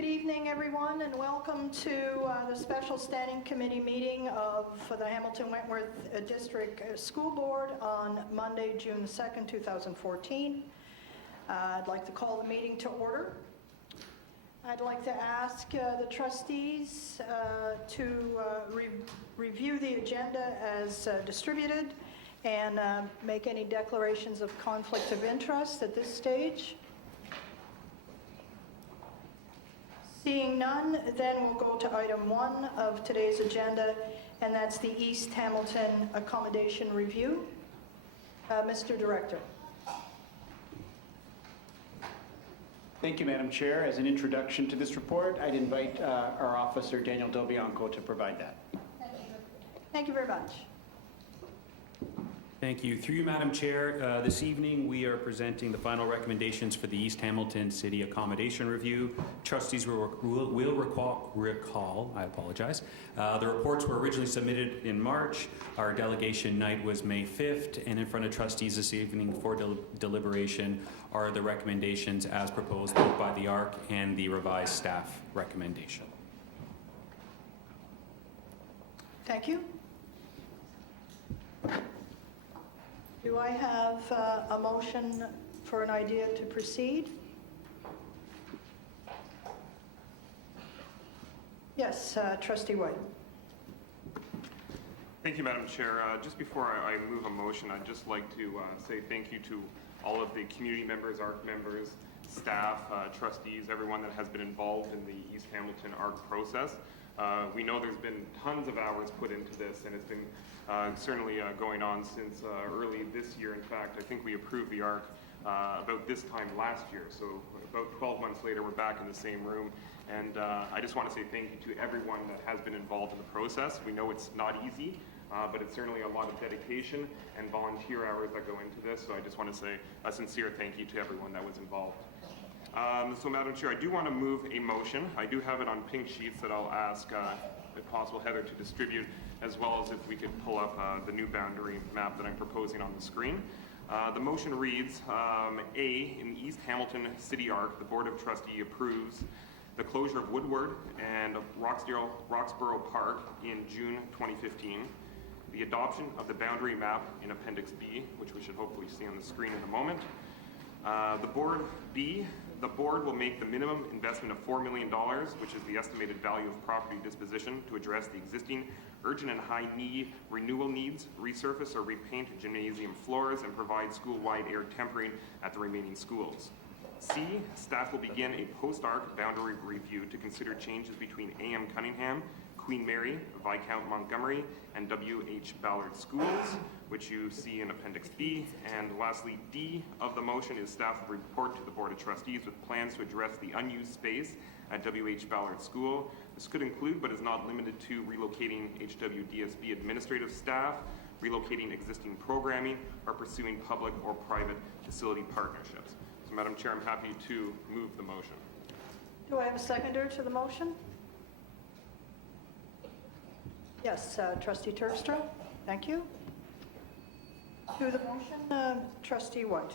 Good evening, everyone, and welcome to the special standing committee meeting of the Hamilton Wentworth District School Board on Monday, June 2nd, 2014. I'd like to call the meeting to order. I'd like to ask the trustees to review the agenda as distributed and make any declarations of conflict of interest at this stage. Seeing none, then we'll go to item 1 of today's agenda, and that's the East Hamilton Accommodation Review. Mr. Director. Thank you, Madam Chair. As an introduction to this report, I'd invite our officer, Daniel Del Bianco, to provide that. Thank you very much. Thank you. Through you, Madam Chair, this evening we are presenting the final recommendations for the East Hamilton City Accommodation Review. Trustees will recall, I apologize. The reports were originally submitted in March. Our delegation night was May 5th, and in front of trustees this evening for deliberation are the recommendations as proposed both by the ARC and the revised staff recommendation. Thank you. Do I have a motion for an idea to proceed? Yes, Trustee White. Thank you, Madam Chair. Just before I move a motion, I'd just like to say thank you to all of the community members, ARC members, staff, trustees, everyone that has been involved in the East Hamilton ARC process. We know there's been tons of hours put into this, and it's been certainly going on since early this year. In fact, I think we approved the ARC about this time last year, so about 12 months later we're back in the same room, and I just want to say thank you to everyone that has been involved in the process. We know it's not easy, but it's certainly a lot of dedication and volunteer hours that go into this, so I just want to say a sincere thank you to everyone that was involved. So, Madam Chair, I do want to move a motion. I do have it on pink sheets that I'll ask, if possible, Heather to distribute, as well as if we could pull up the new boundary map that I'm proposing on the screen. The motion reads, A, in the East Hamilton City ARC, the Board of Trustees approves the closure of Woodward and Roxborough Park in June 2015, the adoption of the boundary map in Appendix B, which we should hopefully see on the screen in a moment. The board will make the minimum investment of $4 million, which is the estimated value of property disposition, to address the existing urgent and high need renewal needs, resurface or repaint gymnasium floors, and provide school-wide air tempering at the remaining schools. C, staff will begin a post-ARC boundary review to consider changes between A.M. Cunningham, Queen Mary, Viscount Montgomery, and W.H. Ballard schools, which you see in Appendix B. And lastly, D of the motion is staff will report to the Board of Trustees with plans to address the unused space at W.H. Ballard School. This could include, but is not limited to, relocating HWDSB administrative staff, relocating existing programming, or pursuing public or private facility partnerships. So, Madam Chair, I'm happy to move the motion. Do I have a seconder to the motion? Yes, Trustee Terpstra. Thank you. To the motion, Trustee White.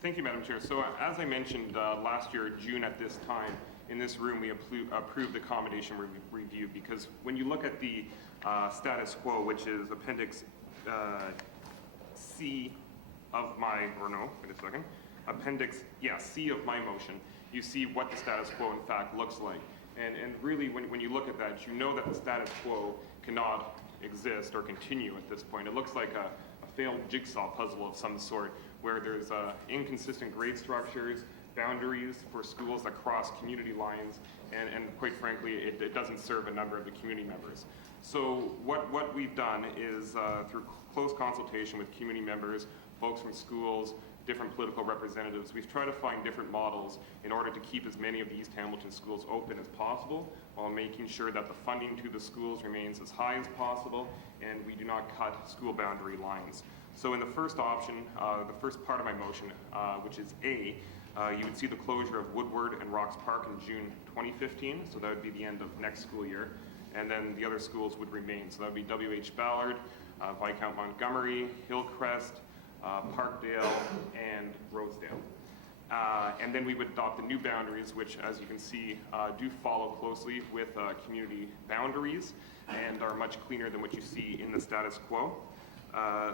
Thank you, Madam Chair. So as I mentioned last year, June at this time, in this room we approved the accommodation review, because when you look at the status quo, which is Appendix C of my, or no, wait a second, Appendix, yeah, C of my motion, you see what the status quo in fact looks like. And really, when you look at that, you know that the status quo cannot exist or continue at this point. It looks like a failed jigsaw puzzle of some sort, where there's inconsistent grade structures, boundaries for schools that cross community lines, and quite frankly, it doesn't serve a number of the community members. So what we've done is, through close consultation with community members, folks from schools, different political representatives, we've tried to find different models in order to keep as many of the East Hamilton schools open as possible, while making sure that the funding to the schools remains as high as possible, and we do not cut school boundary lines. So in the first option, the first part of my motion, which is A, you would see the closure of Woodward and Rocks Park in June 2015, so that would be the end of next school year, and then the other schools would remain. So that would be W.H. Ballard, Viscount Montgomery, Hillcrest, Parkdale, and Rosedale. And then we would adopt the new boundaries, which, as you can see, do follow closely with community boundaries and are much cleaner than what you see in the status quo.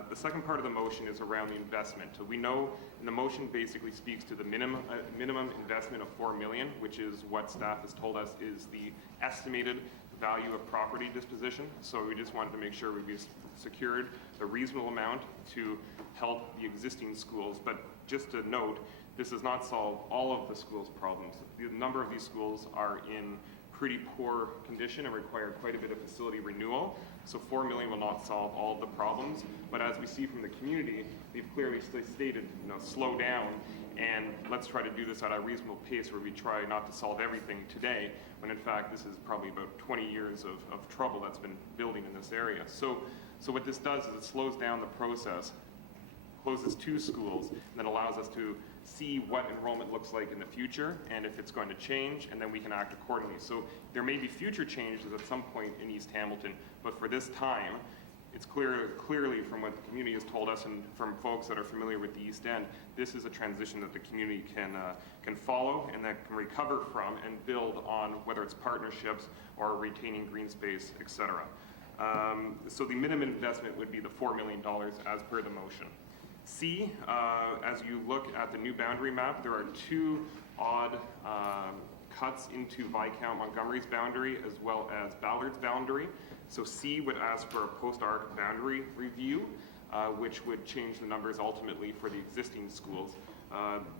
The second part of the motion is around the investment. So we know, and the motion basically speaks to the minimum investment of $4 million, which is what staff has told us is the estimated value of property disposition. So we just wanted to make sure we secured a reasonable amount to help the existing schools. But just to note, this does not solve all of the schools' problems. The number of these schools are in pretty poor condition and require quite a bit of facility renewal. So $4 million will not solve all of the problems. But as we see from the community, they've clearly stated, slow down and let's try to do this at a reasonable pace where we try not to solve everything today, when in fact this is probably about 20 years of trouble that's been building in this area. So what this does is it slows down the process, closes 2 schools, and then allows us to see what enrollment looks like in the future and if it's going to change, and then we can act accordingly. So there may be future changes at some point in East Hamilton, but for this time, it's clearly from what the community has told us and from folks that are familiar with the East End, this is a transition that the community can follow and that can recover from and build on, whether it's partnerships or retaining green space, etc. So the minimum investment would be the $4 million as per the motion. C, as you look at the new boundary map, there are 2 odd cuts into Viscount Montgomery's boundary as well as Ballard's boundary. So C would ask for a post-ARC boundary review, which would change the numbers ultimately for the existing schools.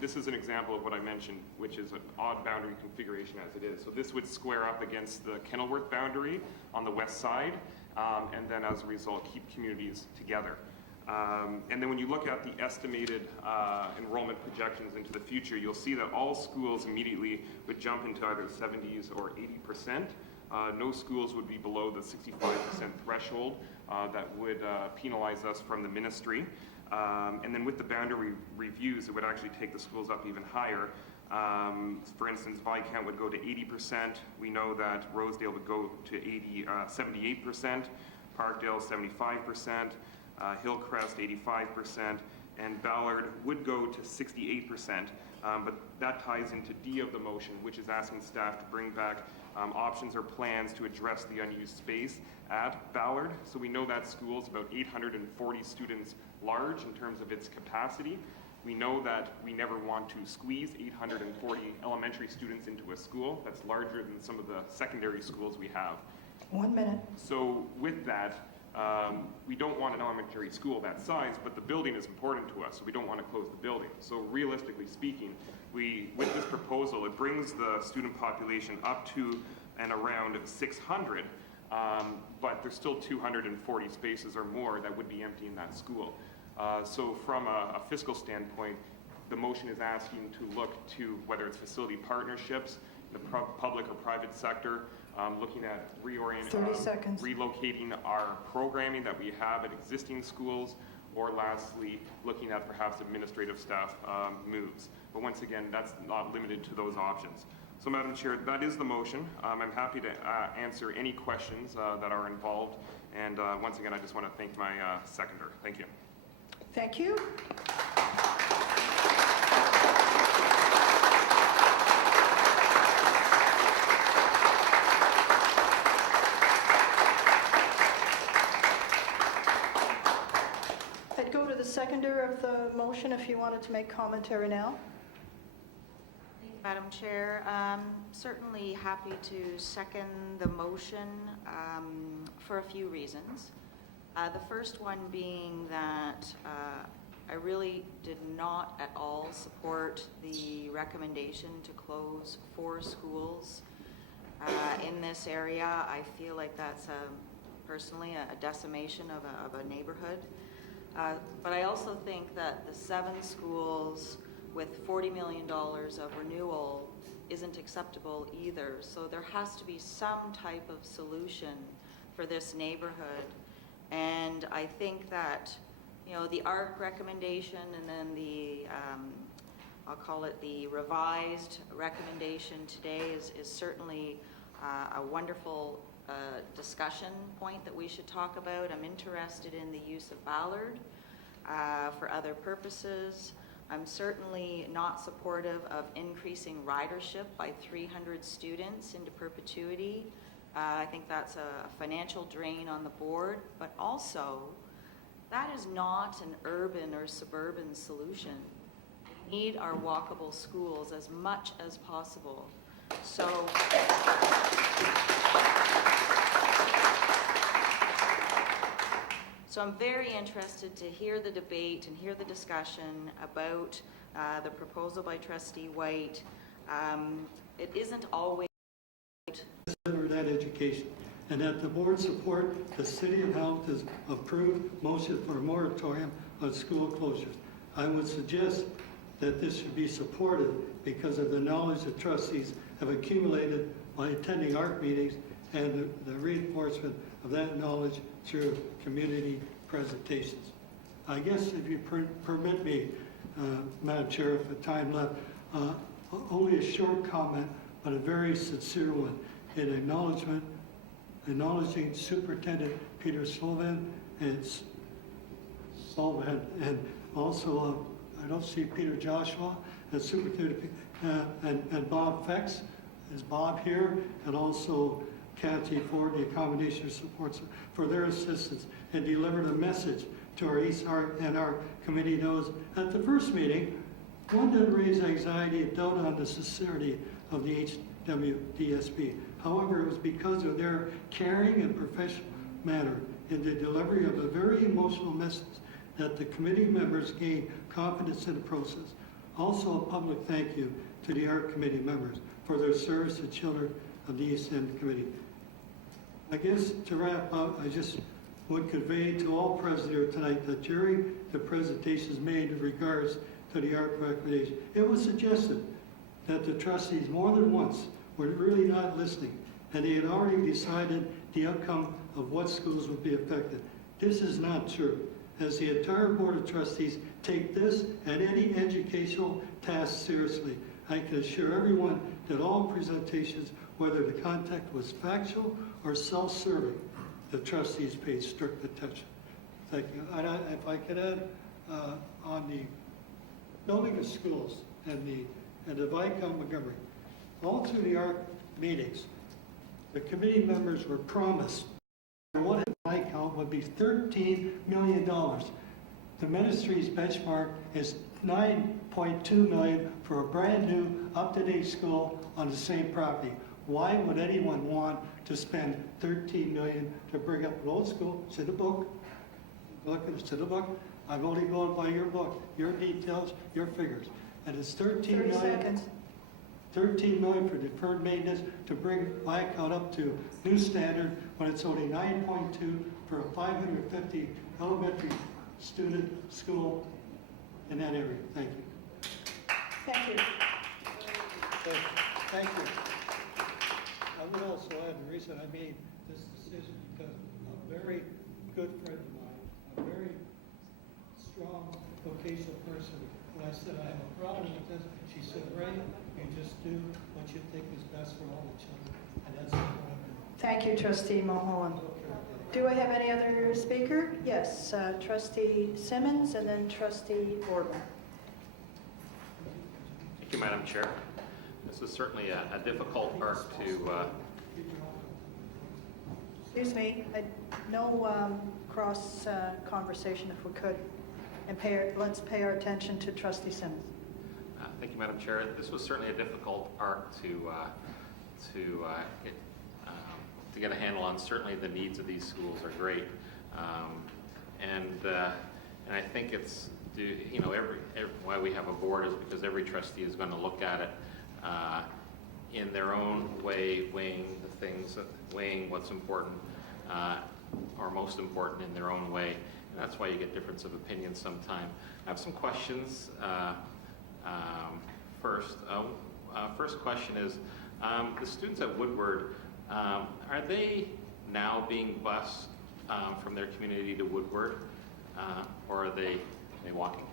This is an example of what I mentioned, which is an odd boundary configuration as it is. So this would square up against the Kenilworth boundary on the west side, and then as a result keep communities together. And then when you look at the estimated enrollment projections into the future, you'll see that all schools immediately would jump into either 70s or 80%. No schools would be below the 65% threshold that would penalize us from the ministry. And then with the boundary reviews, it would actually take the schools up even higher. For instance, Viscount would go to 80%. We know that Rosedale would go to 78%, Parkdale 75%, Hillcrest 85%, and Ballard would go to 68%. But that ties into D of the motion, which is asking staff to bring back options or plans to address the unused space at Ballard. So we know that school is about 840 students large in terms of its capacity. We know that we never want to squeeze 840 elementary students into a school that's larger than some of the secondary schools we have. 1 minute. So with that, we don't want an elementary school that size, but the building is important to us, so we don't want to close the building. So realistically speaking, with this proposal, it brings the student population up to and around 600, but there's still 240 spaces or more that would be empty in that school. So from a fiscal standpoint, the motion is asking to look to whether it's facility partnerships, the public or private sector, looking at relocating our programming that we have at existing schools, or lastly, looking at perhaps administrative staff moves. But once again, that's not limited to those options. So Madam Chair, that is the motion. I'm happy to answer any questions that are involved. And once again, I just want to thank my seconder. Thank you. Thank you. I'd go to the seconder of the motion if you wanted to make commentary now. Madam Chair, certainly happy to second the motion for a few reasons. The first one being that I really did not at all support the recommendation to close 4 schools in this area. I feel like that's personally a decimation of a neighborhood. But I also think that the 7 schools with $40 million of renewal isn't acceptable either. So there has to be some type of solution for this neighborhood. And I think that, the ARC recommendation and then the, I'll call it the revised recommendation today is certainly a wonderful discussion point that we should talk about. I'm interested in the use of Ballard for other purposes. I'm certainly not supportive of increasing ridership by 300 students into perpetuity. I think that's a financial drain on the board, but also that is not an urban or suburban solution. We need our walkable schools as much as possible. So I'm very interested to hear the debate and hear the discussion about the proposal by Trustee White. It isn't always for that education, and that the board support the City of Hamilton's approved motion for a moratorium on school closures. I would suggest that this should be supported because of the knowledge that trustees have accumulated by attending ARC meetings and the reinforcement of that knowledge through community presentations. I guess if you permit me, Madam Chair, if the time left, only a short comment, but a very sincere one, in acknowledging Superintendent Peter Sullivan and also I don't see Peter Joshua and Superintendent and Bob Fex. Is Bob here? And also Kathy for the accommodation supports for their assistance and delivered a message to our East Arc and our committee knows at the first meeting. One didn't raise anxiety and doubt on the sincerity of the HWDSB. However, it was because of their caring and professional manner in the delivery of a very emotional message that the committee members gained confidence in the process. Also, a public thank you to the ARC committee members for their service to children of the East End Committee. I guess to wrap up, I just would convey to all present here tonight that during the presentations made in regards to the ARC recommendation, it was suggested that the trustees more than once were really not listening, and they had already decided the outcome of what schools would be affected. This is not true, as the entire Board of Trustees take this and any educational task seriously. I can assure everyone that all presentations, whether the content was factual or self-serving, the trustees paid strict attention. Thank you. And if I could add, on the building of schools and the Viscount Montgomery, all through the ARC meetings, the committee members were promised what Viscount would be $13 million. The ministry's benchmark is $9.2 million for a brand new, up-to-date school on the same property. Why would anyone want to spend $13 million to bring up an old school? It's in the book. Look, it's in the book. I'm only going by your book, your details, your figures. And it's 13 million. 30 seconds. 13 million for deferred maintenance to bring Viscount up to new standard when it's only 9.2 for a 550 elementary student school in that area. Thank you. Thank you. Thank you. I would also add the reason I made this decision because a very good friend of mine, a very strong vocational person, when I said I have a problem with this, she said, Ray, you just do what you think is best for all the children, and that's what I'm doing. Thank you, Trustee Mulholland. Do I have any other speaker? Yes, Trustee Simmons and then Trustee Boardman. Thank you, Madam Chair. This is certainly a difficult part to... Excuse me, no cross conversation if we could. And let's pay our attention to Trustee Simmons. Thank you, Madam Chair. This was certainly a difficult arc to get a handle on. Certainly the needs of these schools are great. And I think it's, why we have a board is because every trustee is going to look at it in their own way, weighing what's important or most important in their own way. And that's why you get difference of opinion sometimes. I have some questions. First question is, the students at Woodward, are they now being bused from their community to Woodward, or are they walking?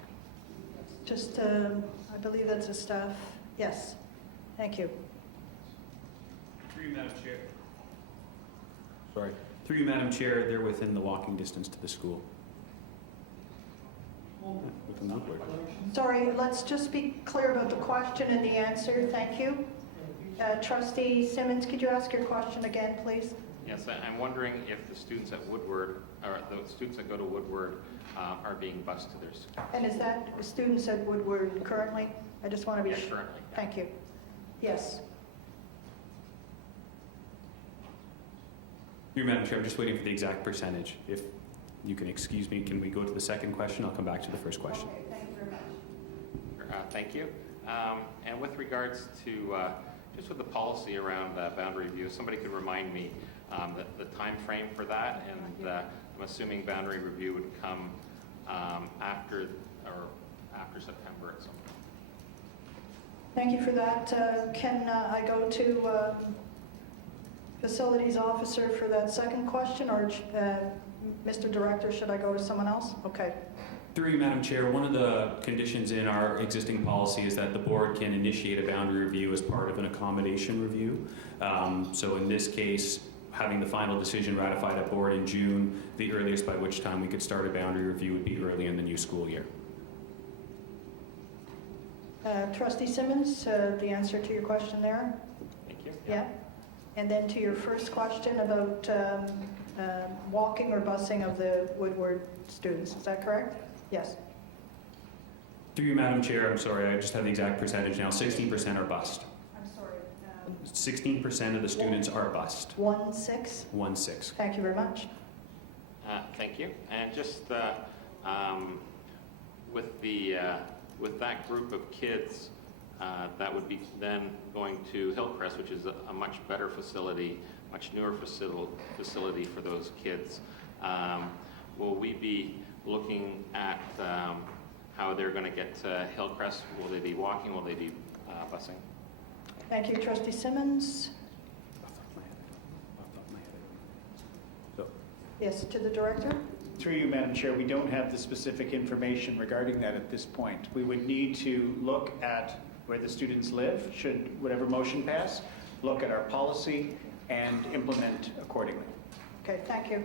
Just, I believe that's a staff. Yes. Thank you. Through you, Madam Chair. Sorry. Through you, Madam Chair, they're within the walking distance to the school. Within Woodward. Sorry, let's just be clear about the question and the answer. Thank you. Trustee Simmons, could you ask your question again, please? Yes, I'm wondering if the students at Woodward, or the students that go to Woodward are being bused to their school. And is that students at Woodward currently? I just want to be Yeah, sure. currently. Thank you. Yes. Through you, Madam Chair, I'm just waiting for the exact percentage. If you can excuse me, can we go to the second question? I'll come back to the first question. Okay, thank you very much. Thank you. And with regards to, just with the policy around boundary review, if somebody could remind me the time frame for that, and I'm assuming boundary review would come after September at some point. Thank you for that. Can I go to Facilities Officer for that second question, or Mr. Director, should I go to someone else? Okay. Through you, Madam Chair, one of the conditions in our existing policy is that the board can initiate a boundary review as part of an accommodation review. So in this case, having the final decision ratified at board in June, the earliest by which time we could start a boundary review would be early in the new school year. Trustee Simmons, the answer to your question there? Thank you. Yeah. And then to your first question about walking or busing of the Woodward students, is that correct? Yes. Through you, Madam Chair, I'm sorry, I just have the exact percentage now. 16% are bused. I'm sorry. 16% of the students are bused. 1-6? 1-6. Thank you very much. Thank you. And just with that group of kids, that would be then going to Hillcrest, which is a much better facility, much newer facility for those kids. Will we be looking at how they're going to get to Hillcrest? Will they be walking? Will they be busing? Thank you, Trustee Simmons. Yes, to the Director? Through you, Madam Chair, we don't have the specific information regarding that at this point. We would need to look at where the students live, should whatever motion pass, look at our policy and implement accordingly. Okay, thank you.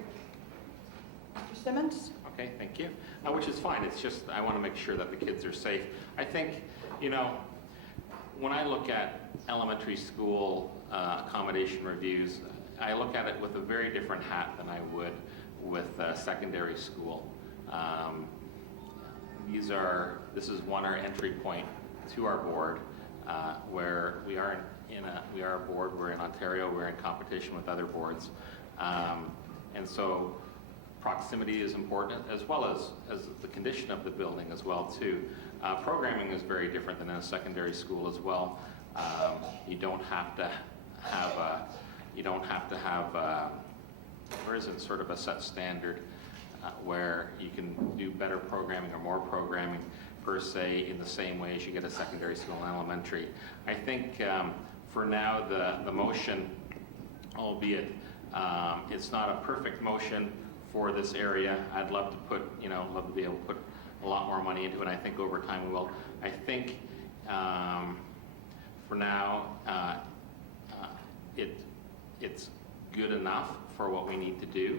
Mr. Simmons? Okay, thank you. Which is fine. It's just I want to make sure that the kids are safe. I think, when I look at elementary school accommodation reviews, I look at it with a very different hat than I would with secondary school. This is our entry point to our board, where we are a board. We're in Ontario. We're in competition with other boards, and so proximity is important, as well as the condition of the building as well too. Programming is very different than in a secondary school as well. You don't have to have there isn't sort of a set standard where you can do better programming or more programming per se in the same way as you get a secondary school and elementary. I think for now the motion, albeit it's not a perfect motion for this area, I'd love to be able to put a lot more money into it. I think over time we will. I think for now it's good enough for what we need to do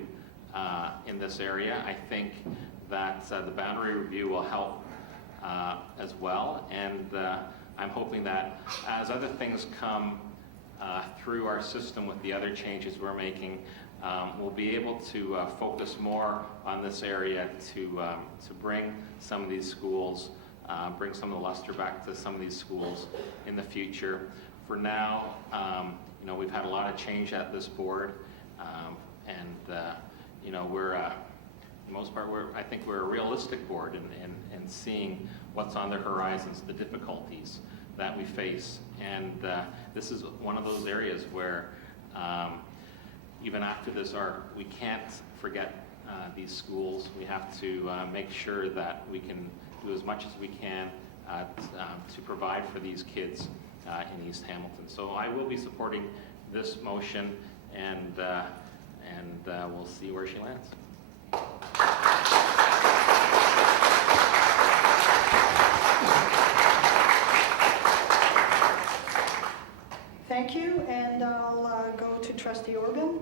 in this area. I think that the boundary review will help as well, and I'm hoping that as other things come through our system with the other changes we're making, we'll be able to focus more on this area to bring some of these schools, bring some of the luster back to some of these schools in the future. For now, we've had a lot of change at this board, and we're, for the most part, I think we're a realistic board in seeing what's on the horizons, the difficulties that we face, and this is one of those areas where even after this arc, we can't forget these schools. We have to make sure that we can do as much as we can to provide for these kids in East Hamilton. So I will be supporting this motion, and we'll see where she lands. Thank you, and I'll go to Trustee Orban.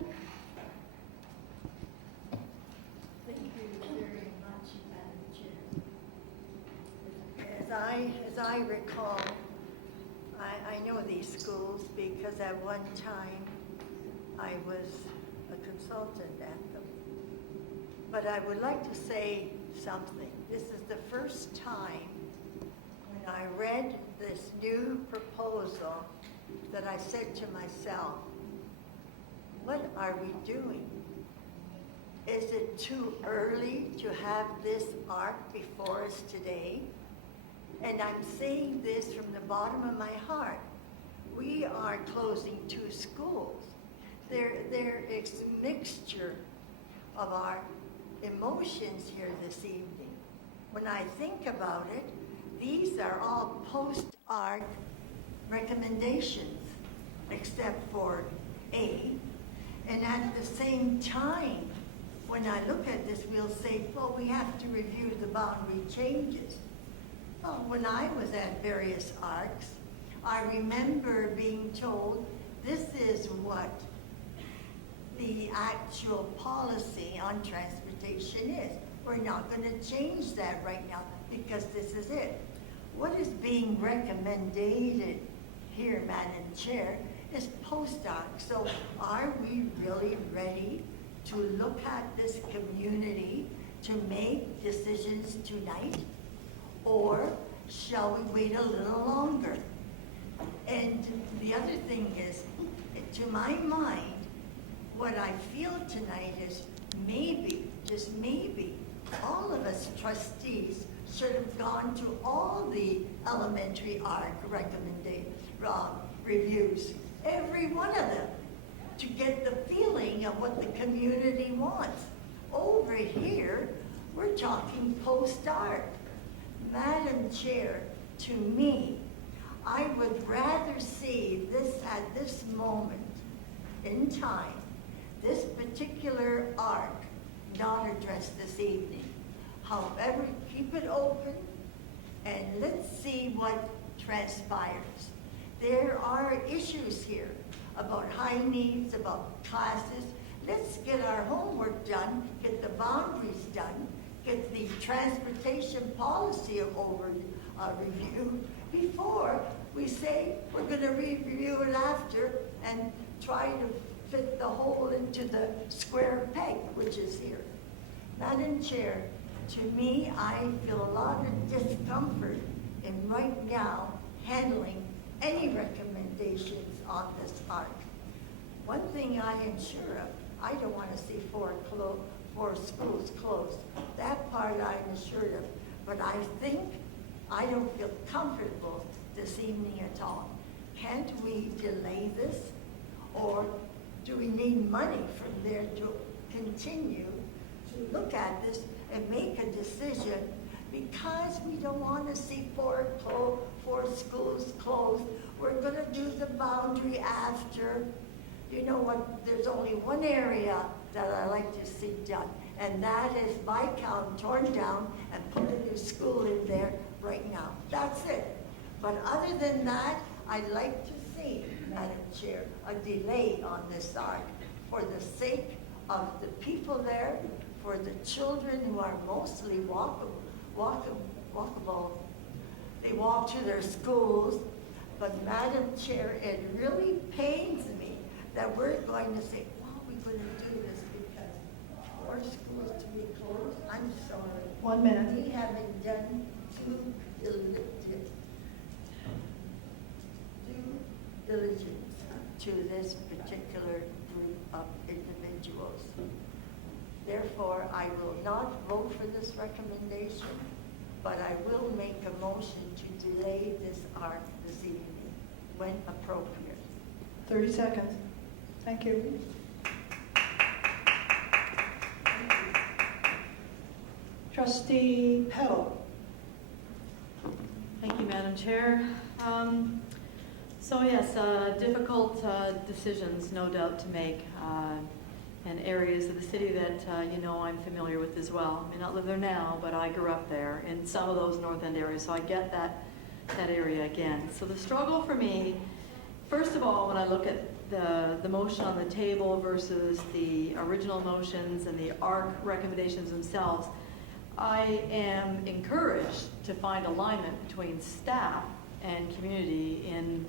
Thank you very much, Madam Chair. as I recall, I know these schools because at one time I was a consultant at them. But I would like to say something. This is the first time when I read this new proposal that I said to myself, what are we doing? Is it too early to have this ARC before us today? And I'm saying this from the bottom of my heart. We are closing 2 schools. There is a mixture of our emotions here this evening. When I think about it, these are all post-ARC recommendations, except for A. And at the same time, when I look at this, we'll say, well, we have to review the boundary changes. Well, when I was at various ARCs, I remember being told this is what the actual policy on transportation is. We're not going to change that right now because this is it. What is being recommended here, Madam Chair, is post-ARC. So are we really ready to look at this community to make decisions tonight? Or shall we wait a little longer? And the other thing is, to my mind, what I feel tonight is maybe, just maybe, all of us trustees should have gone to all the elementary ARC reviews, every one of them, to get the feeling of what the community wants. Over here, we're talking post-ARC. Madam Chair, to me, I would rather see this at this moment in time, this particular ARC not addressed this evening. However, keep it open and let's see what transpires. There are issues here about high needs, about classes. Let's get our homework done, get the boundaries done, get the transportation policy review before we say we're going to review it after and try to fit the hole into the square peg, which is here. Madam Chair, to me, I feel a lot of discomfort in right now handling any recommendations on this ARC. One thing I am sure of, I don't want to see 4 schools closed. That part I'm assured of. But I think I don't feel comfortable this evening at all. Can't we delay this? Or do we need money from there to continue to look at this and make a decision? Because we don't want to see 4 schools closed. We're going to do the boundary after. You know what? There's only one area that I like to see done, and that is Viscount torn down and put a new school in there right now. That's it. But other than that, I'd like to see, Madam Chair, a delay on this ARC for the sake of the people there, for the children who are mostly walkable. They walk to their schools. But Madam Chair, it really pains me that we're going to say, well, we're going to do this because 4 schools to be closed. I'm sorry. 1 minute. We haven't done due diligence to this particular group of individuals. Therefore, I will not vote for this recommendation, but I will make a motion to delay this ARC this evening when appropriate. 30 seconds. Thank you. Trustee Petal. Thank you, Madam Chair. So yes, difficult decisions, no doubt, to make, and areas of the city that I'm familiar with as well. I may not live there now, but I grew up there in some of those North End areas, so I get that area again. So the struggle for me, first of all, when I look at the motion on the table versus the original motions and the ARC recommendations themselves, I am encouraged to find alignment between staff and community in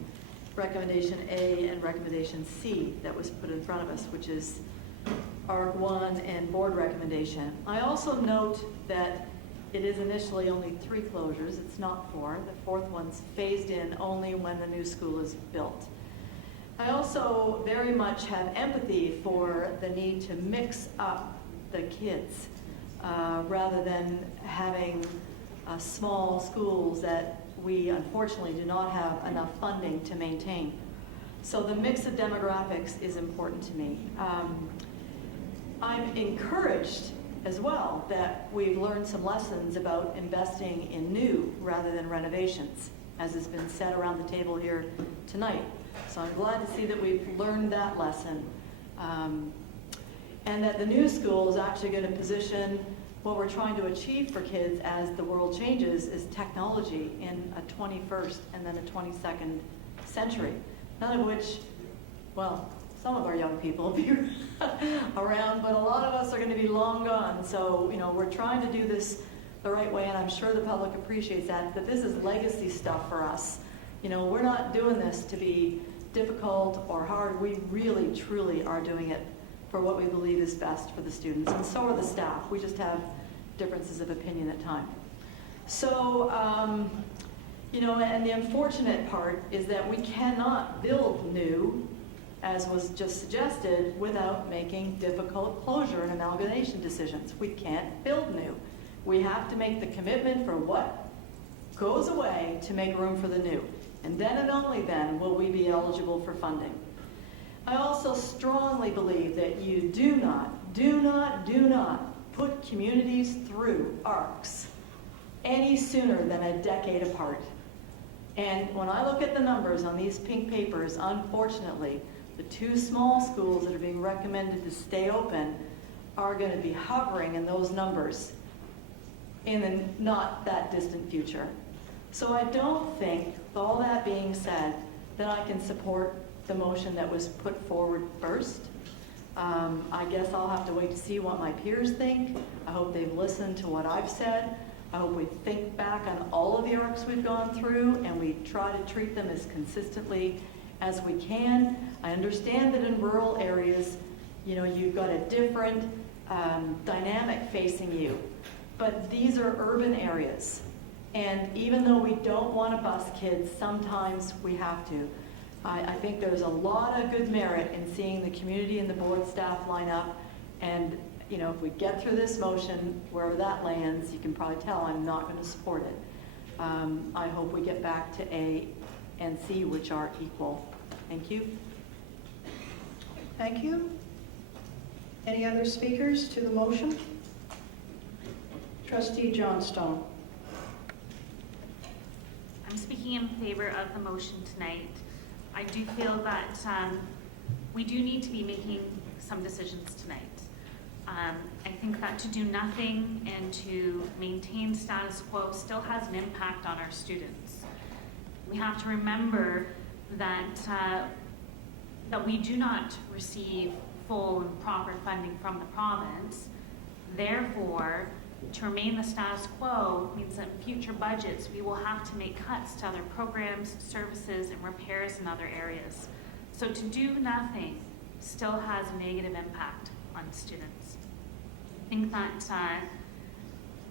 recommendation A and recommendation C that was put in front of us, which is ARC 1 and board recommendation. I also note that it is initially only 3 closures, it's not 4. The 4th one's phased in only when the new school is built. I also very much have empathy for the need to mix up the kids rather than having small schools that we unfortunately do not have enough funding to maintain. So the mix of demographics is important to me. I'm encouraged as well that we've learned some lessons about investing in new rather than renovations, as has been said around the table here tonight. So I'm glad to see that we've learned that lesson. And that the new school is actually going to position what we're trying to achieve for kids as the world changes is technology in a 21st and then a 22nd century. None of which, well, some of our young people will be around, but a lot of us are going to be long gone. So, you know, we're trying to do this the right way, and I'm sure the public appreciates that this is legacy stuff for us. You know, we're not doing this to be difficult or hard. We really, truly are doing it for what we believe is best for the students, and so are the staff. We just have differences of opinion at times. So, you know, and the unfortunate part is that we cannot build new, as was just suggested, without making difficult closure and amalgamation decisions. We can't build new. We have to make the commitment for what goes away to make room for the new. And then and only then will we be eligible for funding. I also strongly believe that you do not put communities through ARCs any sooner than a decade apart. And when I look at the numbers on these pink papers, unfortunately, the 2 small schools that are being recommended to stay open are going to be hovering in those numbers in the not that distant future. So I don't think, with all that being said, that I can support the motion that was put forward first. I guess I'll have to wait to see what my peers think. I hope they've listened to what I've said. I hope we think back on all of the ARCs we've gone through and we try to treat them as consistently as we can. I understand that in rural areas, you know, you've got a different dynamic facing you. But these are urban areas. And even though we don't want to bus kids, sometimes we have to. I think there's a lot of good merit in seeing the community and the board staff line up. And, you know, if we get through this motion, wherever that lands, you can probably tell I'm not going to support it. I hope we get back to A and C, which are equal. Thank you. Thank you. Any other speakers to the motion? Trustee Johnstone. I'm speaking in favor of the motion tonight. I do feel that we do need to be making some decisions tonight. I think that to do nothing and to maintain status quo still has an impact on our students. We have to remember that that we do not receive full and proper funding from the province. Therefore, to remain the status quo means that in future budgets we will have to make cuts to other programs, services, and repairs in other areas. So to do nothing still has a negative impact on students. I think that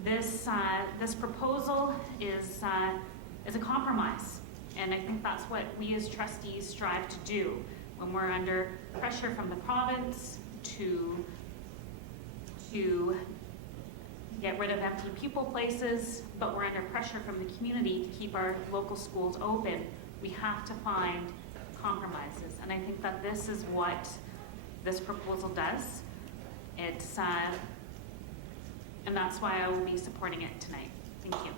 this proposal is a compromise, and I think that's what we as trustees strive to do when we're under pressure from the province to get rid of empty pupil places, but we're under pressure from the community to keep our local schools open. We have to find compromises, and I think that this is what this proposal does. It's and that's why I will be supporting it tonight. Thank you.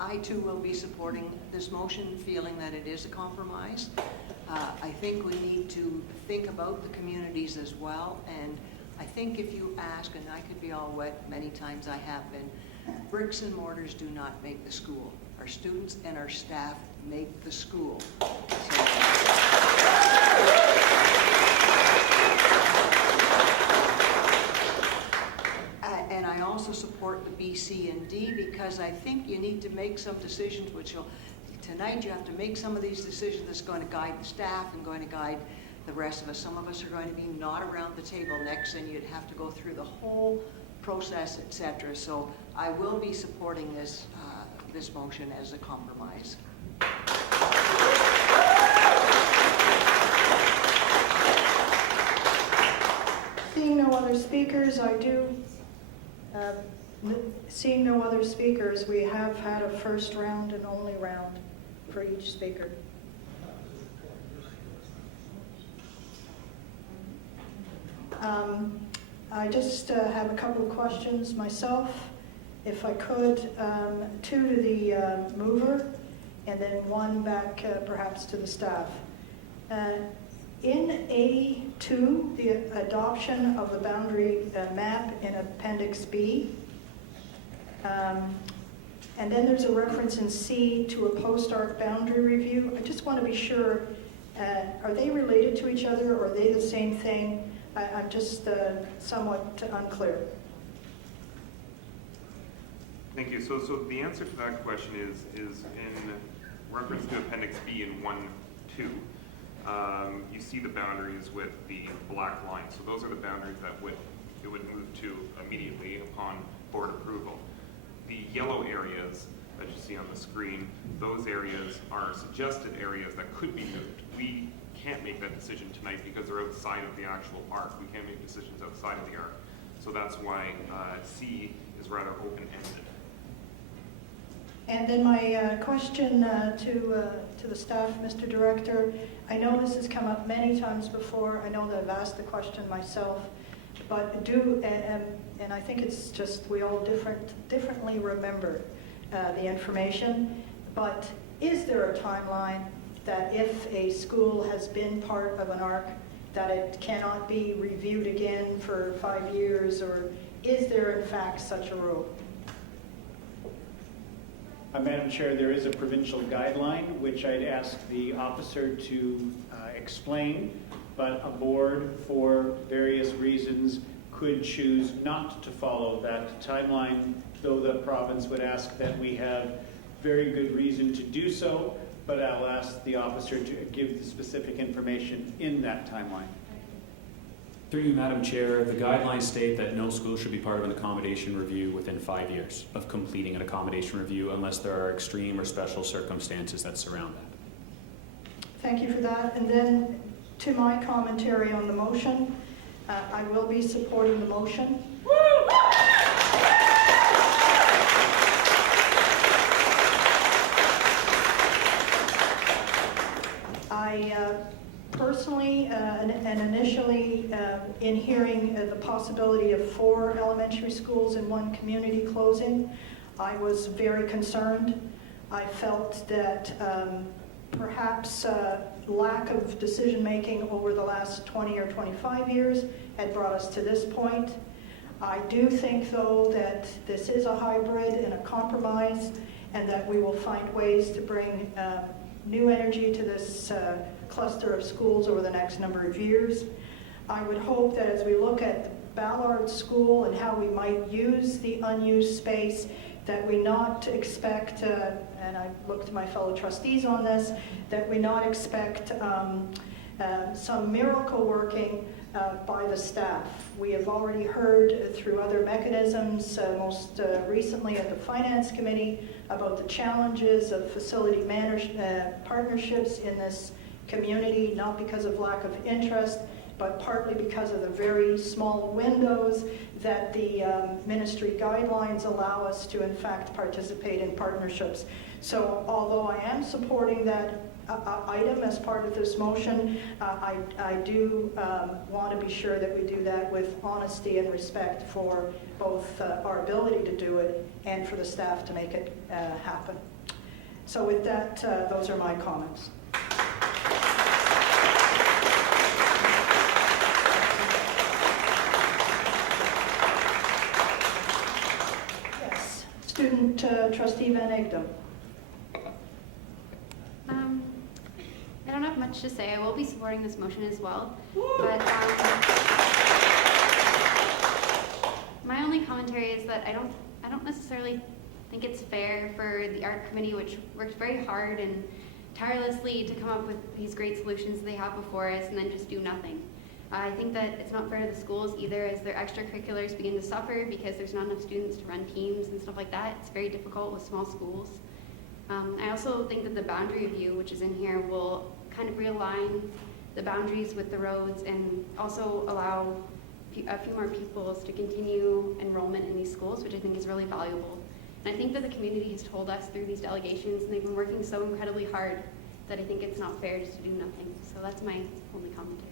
I too will be supporting this motion, feeling that it is a compromise. I think we need to think about the communities as well, and I think if you ask, and I could be all wet, many times I have been, bricks and mortars do not make the school. Our students and our staff make the school. And I also support the B, C, and D because I think you need to make some decisions tonight you have to make some of these decisions that's going to guide the staff and going to guide the rest of us. Some of us are going to be not around the table next and you'd have to go through the whole process, etc. So I will be supporting this, this motion as a compromise. Seeing no other speakers, seeing no other speakers, we have had a first round and only round for each speaker. I just have a couple of questions myself, if I could, two to the mover and then one back perhaps to the staff. In A2, the adoption of the boundary map in Appendix B, and then there's a reference in C to a post-ARC boundary review. I just want to be sure, are they related to each other or are they the same thing? I'm just somewhat unclear. Thank you. So the answer to that question is in reference to Appendix B in 1.2. You see the boundaries with the black line. So those are the boundaries that it would move to immediately upon board approval. The yellow areas that you see on the screen, those areas are suggested areas that could be moved. We can't make that decision tonight because they're outside of the actual ARC. We can't make decisions outside of the ARC. So that's why C is rather open-ended. And then my question to the staff, Mr. Director, I know this has come up many times before. I know that I've asked the question myself, but and I think it's just we all differently remember the information, but is there a timeline that if a school has been part of an ARC, that it cannot be reviewed again for 5 years, or is there in fact such a rule? Madam Chair, there is a provincial guideline which I'd ask the officer to explain, but a board for various reasons could choose not to follow that timeline, though the province would ask that we have very good reason to do so, but I'll ask the officer to give the specific information in that timeline. Through you, Madam Chair, the guidelines state that no school should be part of an accommodation review within 5 years of completing an accommodation review unless there are extreme or special circumstances that surround that. Thank you for that. And then to my commentary on the motion, I will be supporting the motion. I personally and initially in hearing the possibility of 4 elementary schools in one community closing, I was very concerned. I felt that perhaps lack of decision-making over the last 20 or 25 years had brought us to this point. I do think, though, that this is a hybrid and a compromise, and that we will find ways to bring new energy to this cluster of schools over the next number of years. I would hope that as we look at Ballard School and how we might use the unused space, that we not expect, and I look to my fellow trustees on this, that we not expect some miracle working by the staff. We have already heard through other mechanisms, most recently at the Finance Committee, about the challenges of facility partnerships in this community, not because of lack of interest, but partly because of the very small windows that the ministry guidelines allow us to in fact participate in partnerships. So although I am supporting that item as part of this motion, I do want to be sure that we do that with honesty and respect for both our ability to do it and for the staff to make it happen. So with that, those are my comments. Yes, student trustee Van Egdom. don't have much to say. I will be supporting this motion as well. But my only commentary is that I don't necessarily think it's fair for the art committee, which worked very hard and tirelessly to come up with these great solutions they have before us, and then just do nothing. I think that it's not fair to the schools either, as their extracurriculars begin to suffer because there's not enough students to run teams and stuff like that. It's very difficult with small schools. I also think that the boundary review, which is in here, will kind of realign the boundaries with the roads and also allow a few more pupils to continue enrollment in these schools, which I think is really valuable. And I think that the community has told us through these delegations, and they've been working so incredibly hard, that I think it's not fair just to do nothing. So that's my only commentary.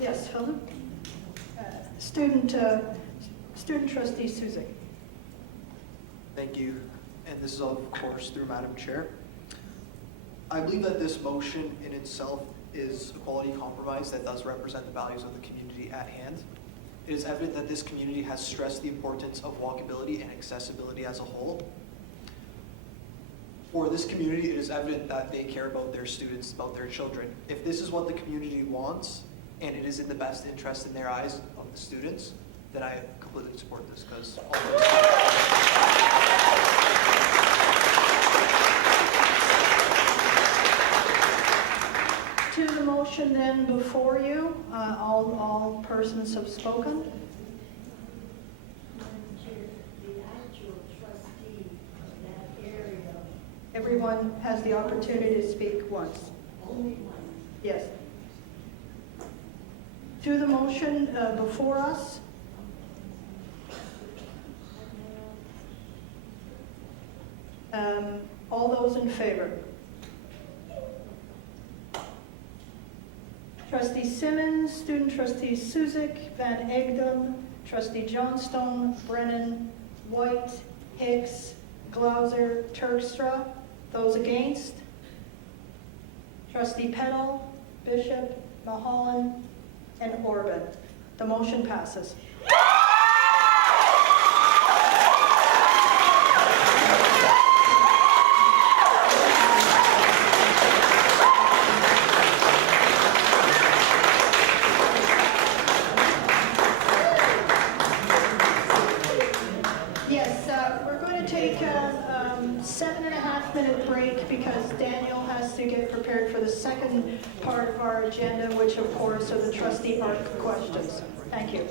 Yes, Hilda? Student trustee Suzik. Thank you. And this is of course through Madam Chair. I believe that this motion in itself is a quality compromise that does represent the values of the community at hand. It is evident that this community has stressed the importance of walkability and accessibility as a whole. For this community, it is evident that they care about their students, about their children. If this is what the community wants, and it is in the best interest in their eyes of the students, then I completely support this, because To the motion then before you, all persons have spoken. Everyone has the opportunity to speak once. Only one. Yes. To the motion before us. All those in favor? Trustee Simmons, student trustees Suzik, Van Egdom, trustee Johnstone, Brennan, White, Hicks, Glauser, Terpstra. Those against? Trustee Peddle, Bishop, Mulholland, and Orban. The motion passes. We're going to take a 7.5-minute break because Daniel has to get prepared for the second part of our agenda, which of course are the Trustee ARC questions. Thank you.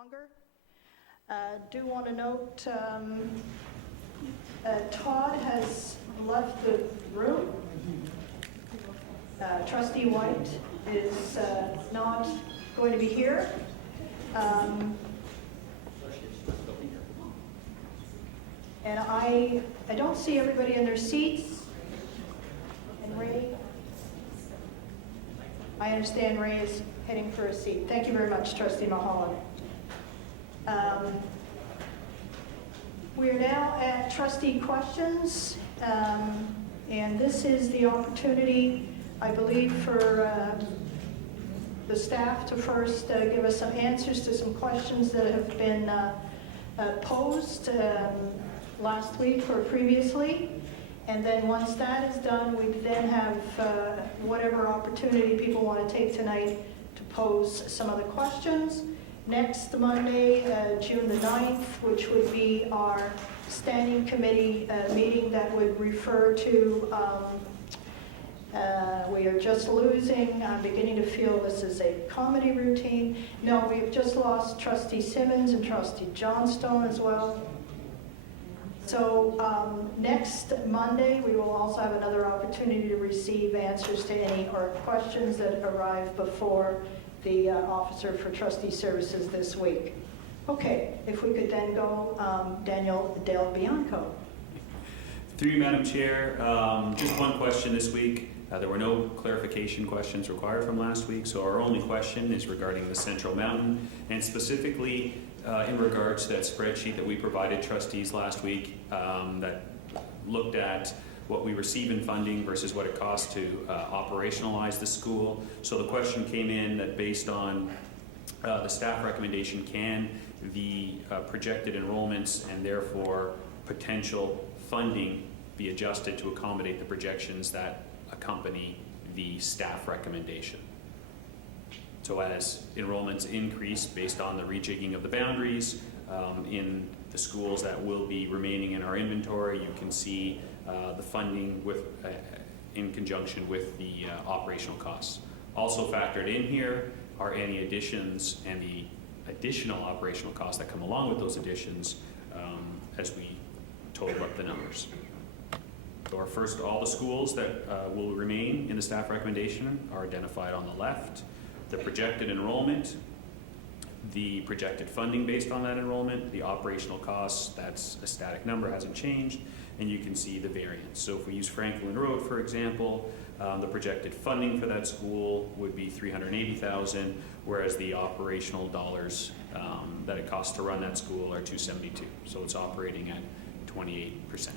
longer. Do want to note Todd has left the room. Trustee White is not going to be here. And I don't see everybody in their seats. And Ray, I understand Ray is heading for a seat. Thank you very much, Trustee Mulholland. We are now at trustee questions, and this is the opportunity, I believe, for the staff to first give us some answers to some questions that have been posed last week or previously. And then once that is done, we then have whatever opportunity people want to take tonight to pose some of the questions. Next Monday, June the 9th, which would be our standing committee meeting that would refer to, we are just losing, I'm beginning to feel this is a comedy routine. No, we've just lost Trustee Simmons and Trustee Johnstone as well. So next Monday, we will also have another opportunity to receive answers to any or questions that arrive before the Officer for Trustee Services this week. Okay, if we could then go, Daniel Del Bianco. Through you, Madam Chair, just one question this week. There were no clarification questions required from last week, so our only question is regarding the Central Mountain, and specifically in regards to that spreadsheet that we provided trustees last week that looked at what we receive in funding versus what it costs to operationalize the school. So the question came in that based on the staff recommendation, can the projected enrollments and therefore potential funding be adjusted to accommodate the projections that accompany the staff recommendation? So as enrollments increase based on the rejigging of the boundaries in the schools that will be remaining in our inventory, you can see the funding with in conjunction with the operational costs. Also factored in here are any additions and the additional operational costs that come along with those additions as we total up the numbers. So our first, all the schools that will remain in the staff recommendation are identified on the left. The projected enrollment, the projected funding based on that enrollment, the operational costs, that's a static number, hasn't changed, and you can see the variance. So if we use Franklin Road, for example, the projected funding for that school would be $380,000, whereas the operational dollars that it costs to run that school are $272. So it's operating at 28%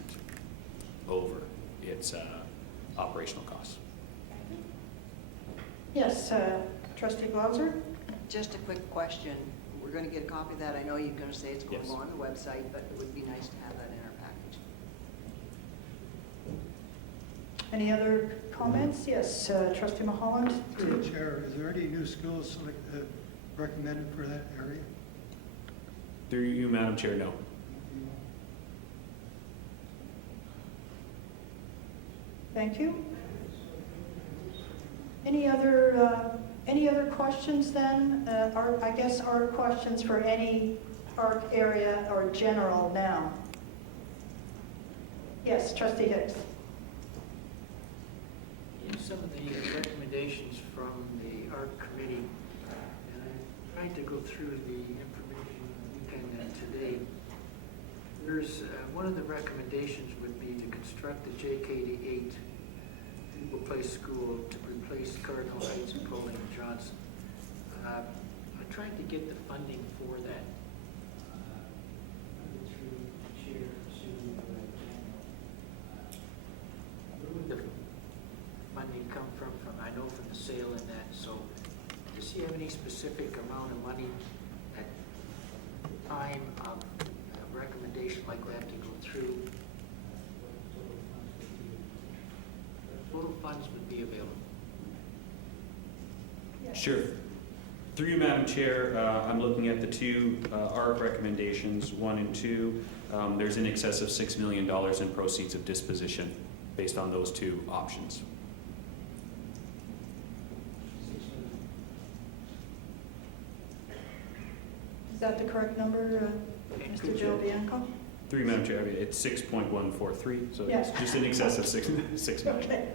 over its operational costs. Yes, Trustee Glauser? Just a quick question. We're going to get a copy of that. I know you're going to say it's going to go on the website, but it would be nice to have that in our package. Any other comments? Yes, Trustee Mulholland? Through the chair, is there any new schools recommended for that area? Through you, Madam Chair, no. Thank you. Any other questions then? I guess are questions for any ARC area or general now? Yes, Trustee Hicks. In some of the recommendations from the ARC committee, and I tried to go through the information we can today. There's one of the recommendations would be to construct the JK-8 Place School to replace Cardinal Heights and Pauline and Johnson. I tried to get the funding for that. Where would the funding come from? I know from the sale and that. So does he have any specific amount of money at the time of a recommendation like that to go through? Total funds would be available. Sure. Through you, Madam Chair, I'm looking at the two ARC recommendations, 1 and 2. There's in excess of $6 million in proceeds of disposition based on those two options. Does that the correct number, Mr. Good Joe job. Bianco? Through Madam Chair, it's 6.143, so Yes. it's just in excess of 6 million. Okay,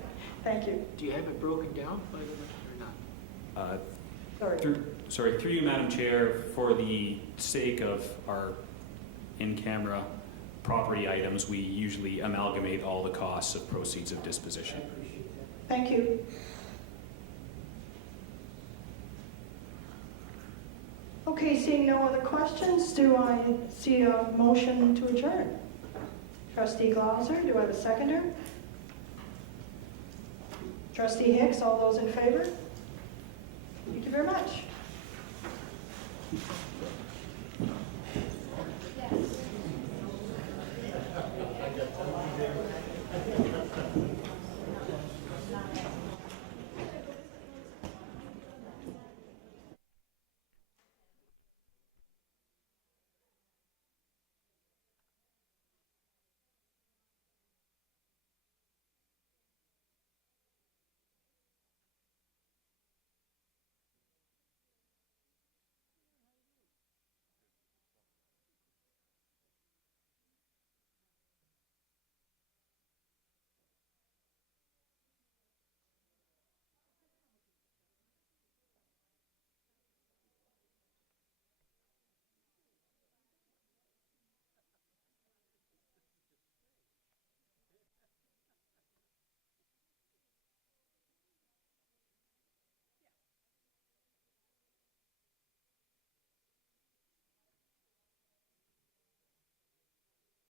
thank you. Do you have it broken down by the way, or not? Sorry. Through you, Madam Chair, for the sake of our in-camera property items, we usually amalgamate all the costs of proceeds of disposition. Thank you. Okay, seeing no other questions, do I see a motion to adjourn? Trustee Glauser, do I have a seconder? Trustee Hicks, all those in favor? Thank you very much.